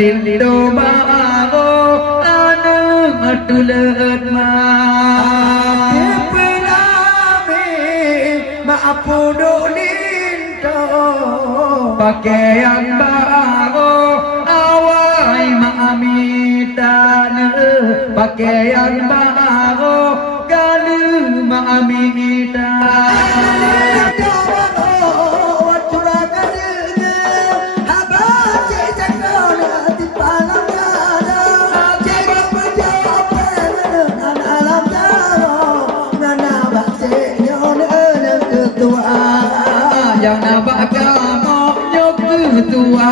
lindo maro anu tulet ma pelame maapudo lindo pakaian baru awai maamitan pakaian baru kalu maamitan yang nabak kamu nyok tua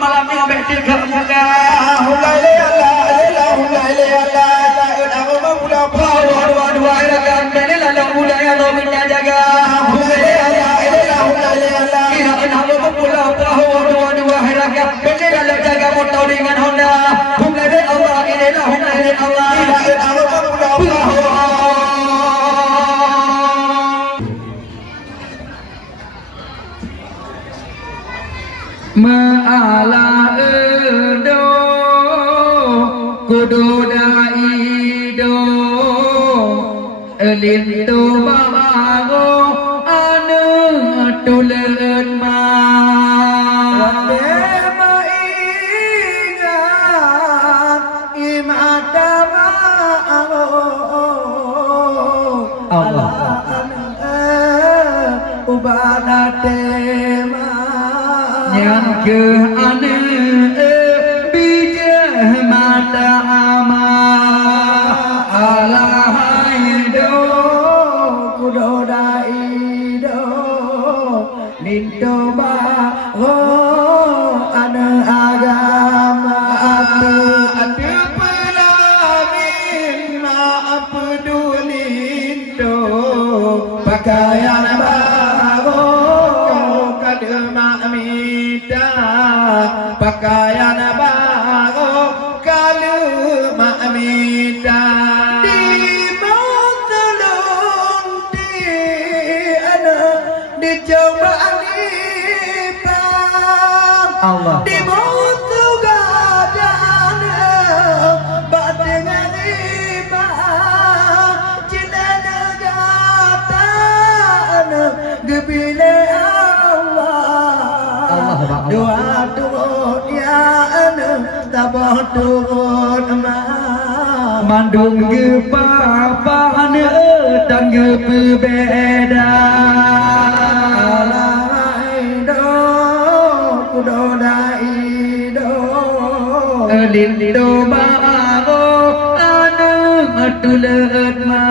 malam ini betul kamunya hulai Allah hulai Allah motor dengan Honda. Hum dari Allah, inilah hum dari Allah. Ma'ala edo kudu daido elintu bago anu tulen ma wate maingat imata Allah ubadate yang ke ane bijah mata ama alahaido kudodaido ninto baho ane agama atu pelangin maaf pedulindo pakaian baho kademamita pakaian bago kalu mamita di motelun di ana di cobaan ipang Allah di motu gadaan badengan ipang cinta gatan gebile doa turun ya anu tabah turun mandung ge papane dan ge berbeda alaido kudodaido lindo bago anu tulen ma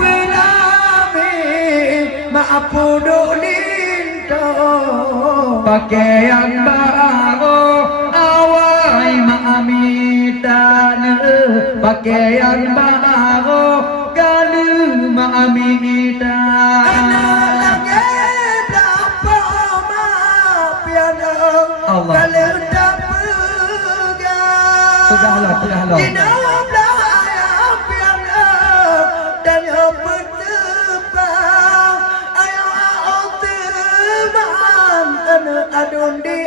pelami maapuduli pakaian bago awai maamitan pakaian bago galu maamitan lagi berapa mafian Allah kalau tak pegang sudahlah hidup ayah pian dan bertebang ayah terbang adun di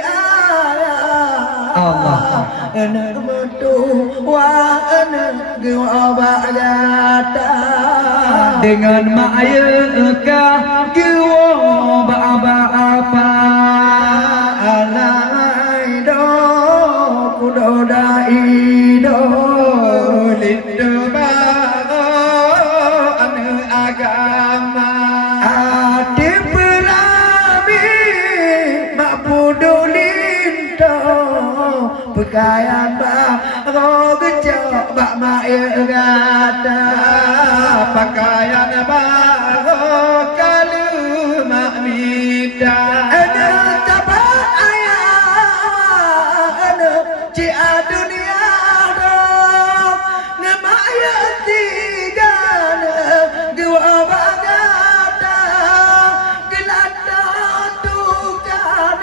Allah ana metu wa ana gewa jata dengan ma'ayka gewa apa alaido kudodaido lindo bago anu agama ati pelami mapudulindo pakaian bago gejok bak ma'ayka pakaian bago kalu mamita ana taba ayah ana ci dunia do nama ayah tiga dua bagata gelata tukan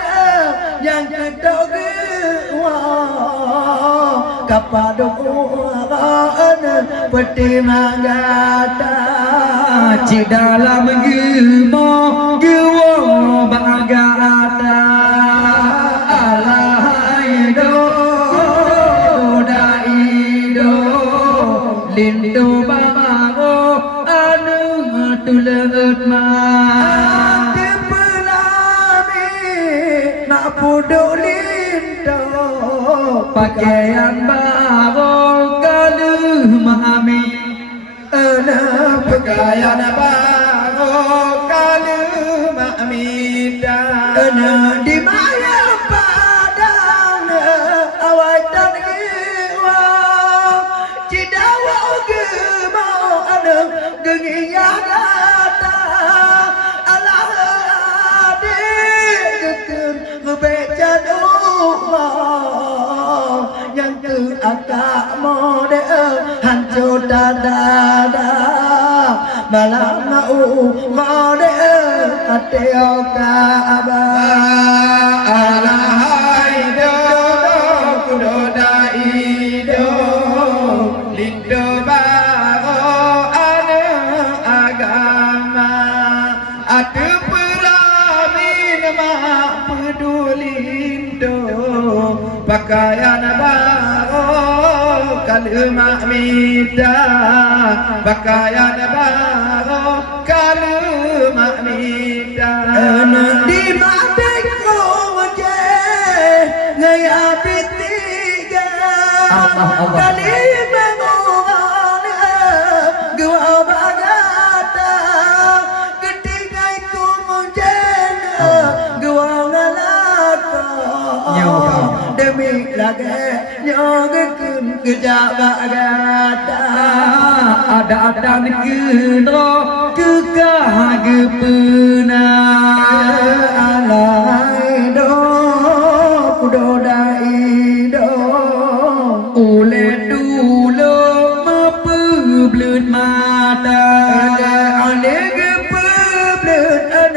yang kedua kapadoan peti magata ci dalam gemo gewo bagata alaido daido lindo bago anu tulet ma di pelami nak pudulindo pakaian bago kalu mami ana pakaian bago kalu mamita ana di maya padang awatan gewa cidawa gemo ana gengiya data Allah adik bebeca doa yang ke akak mode hancur dada malam mau mode hati oka abah alaido pakaian baru kalau mak minta pakaian baru kalau mak minta di mata kau je ngaya tiga kali mengulang gua bagata ketika ku munjen gua ngalata demi lagi nyogekun kejak bagata ada kena kekagepena alai do kudodai do ule dulu mapeblut mata ale gepeblut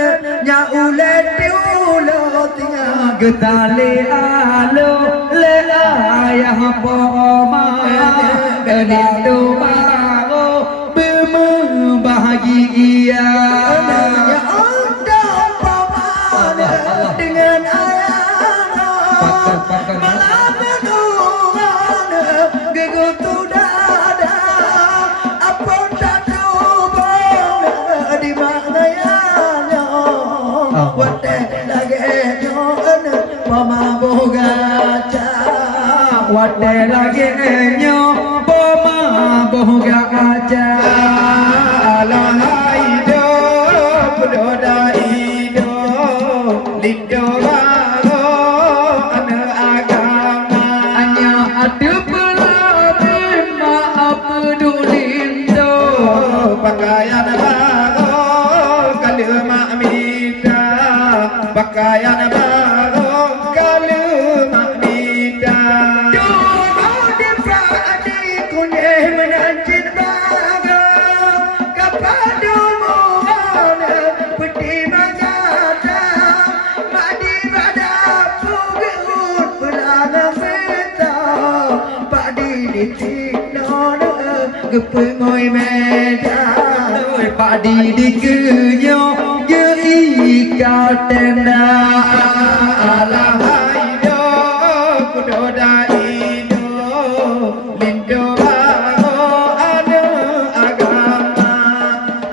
nya ule dulu tinggal getale alo le ayah poma genido bago bahagia ya undang pamane dengan ayah malam menungan gegutu dada apa tak tubong di mana ya wate lagi nyon mama bogaca wate lagi nyo poma bogaca alahai do kudodai do lindo bago ana agama anya adu pelamin maaf dulindo pakaian bago kalau mak minta pakaian bago kalau mak minta doa di padi kunye menanjin bago kapadumu peti magata madi pada pugut pelana meta padi di tikno gepengoi meda padi dikenyo je ikat tenda alahai do kudodai do lindo bago ada agama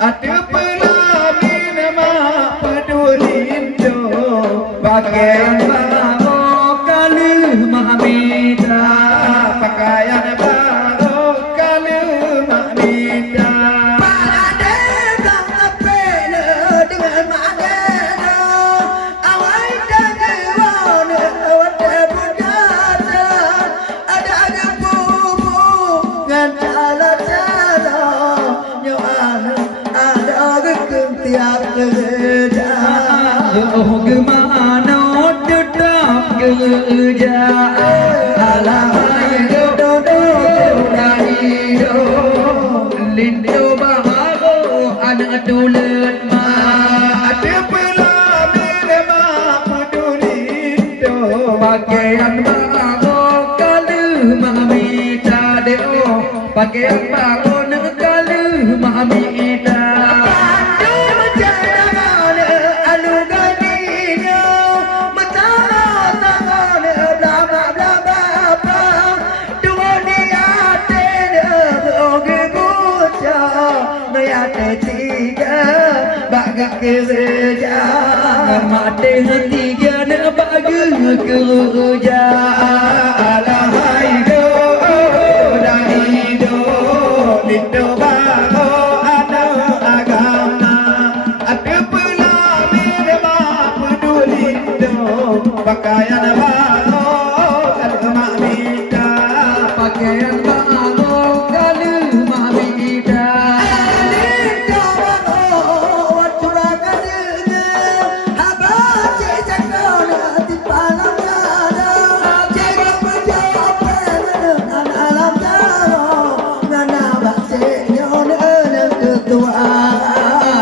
ada pelamin mak pedulindo pakaian bago kalau mak minta pakaian bago kalau mak minta Gemana tetap kerja alahai do daido lindo bahago anak dulet ma ada pelamin mak pedulindo pakaian bago kalau mamita deo pakaian bago kalau mamita kerja mati tiga nak bagi kerja alahai do daido lindo bago ada agama ada pelamin mak pedulindo pakaian bago kalau mak minta pakaian bago kalau mak minta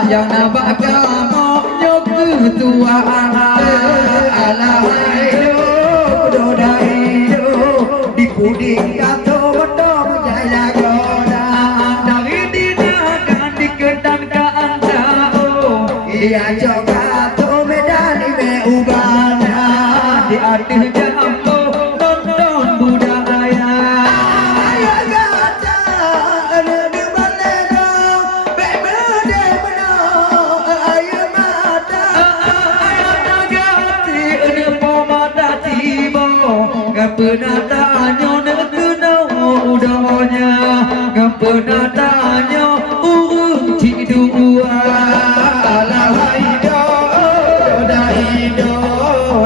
yang nabak kamu nyok tua alahai do daido di puding kato dom jaya goda dari dinakan di kedan ka antao dia joka to medani me ubana di arti jambo nono pernah tanya nak kenal doanya, ngapa pernah tanya urut cidua. Alahai do daido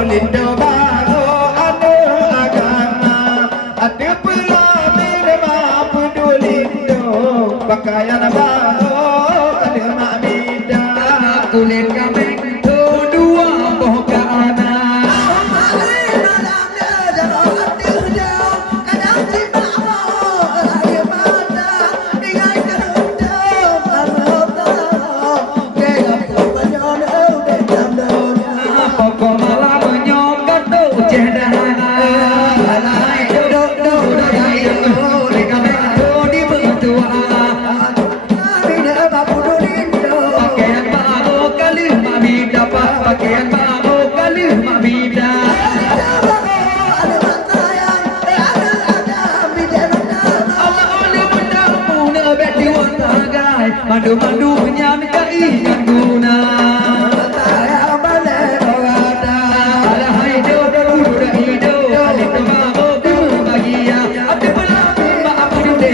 lindo bago ada agama ada pula minma pedulindo pakaian bago ada mak minda kulit kambing dua bokana. Mandu-mandu menyamikai ikan guna. Alahai do udah hido alito mamo bahagia ati pelami maaf dude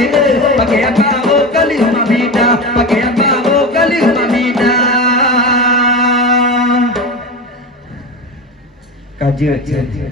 pakaian mamo kali mamida pakaian mamo kali mamida kaje